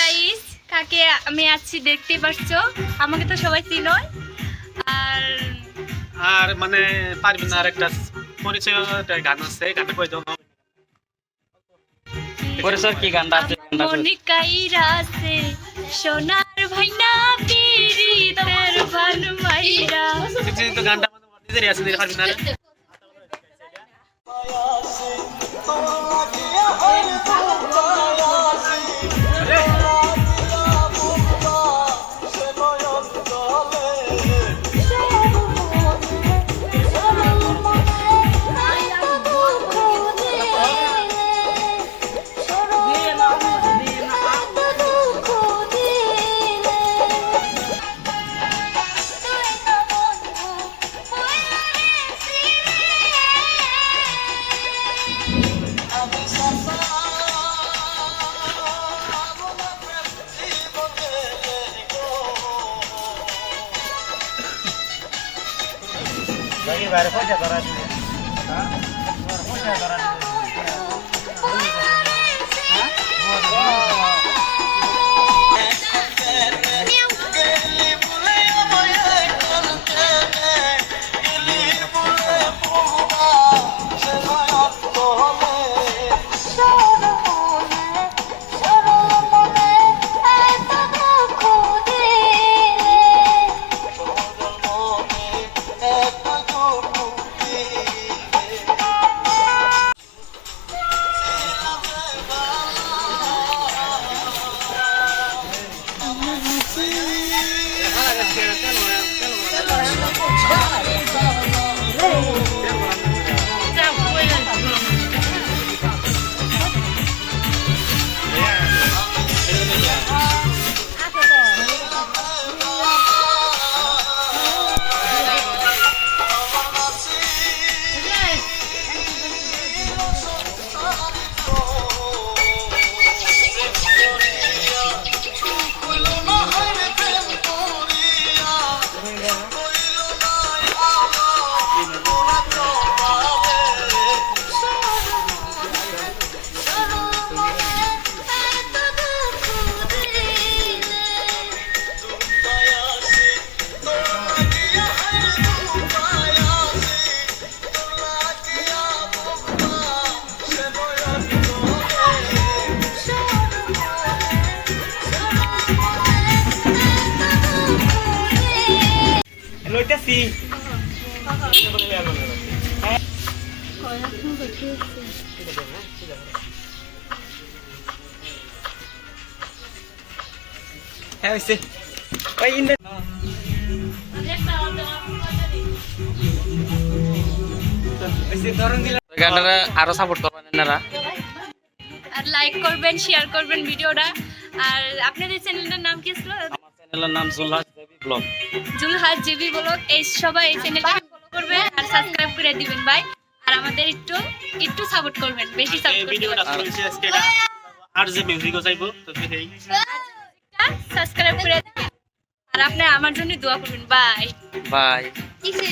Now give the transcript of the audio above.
Guys, কাকে আমি আছি দেখতে পাচ্ছো, আমাকে তো সবাই চিনোই। আর আর মানে পারবি না, আর একটা পরিচয় গান আছে, গানটা কই দাও। পরিচয় কি গানটা আছে? মনিকাইরা আছে সোনার ভাইনা পিরিতের ভান মাইরা। তো গানটা মানে নিজেরই আছে, দিতে পারবি না। Bagi bare pojok orang ini. Hah? Pojok orang ini. Loitasi. হ্যাঁ হইছে ওই ইন্দে গানটা আরো সাপোর্ট করবেন আপনারা, আর লাইক করবেন, শেয়ার করবেন ভিডিওটা। আর আপনাদের চ্যানেলটার নাম কি ছিল? আমার চ্যানেলের নাম জুলহাস দেবী ব্লগ। Julhas GB blog. এই সবাই এই চ্যানেলটা ফলো করবেন আর সাবস্ক্রাইব করে দিবেন ভাই। আর আমাদের একটু সাপোর্ট করবেন, বেশি সাপোর্ট ভিডিওটা করবেন। শুনছি আজকে আর যে মিউজিকও চাইবো তো সেই সাবস্ক্রাইব করে দিবেন। আর আপনি আমার জন্য দোয়া করবেন। Bye bye. কিসে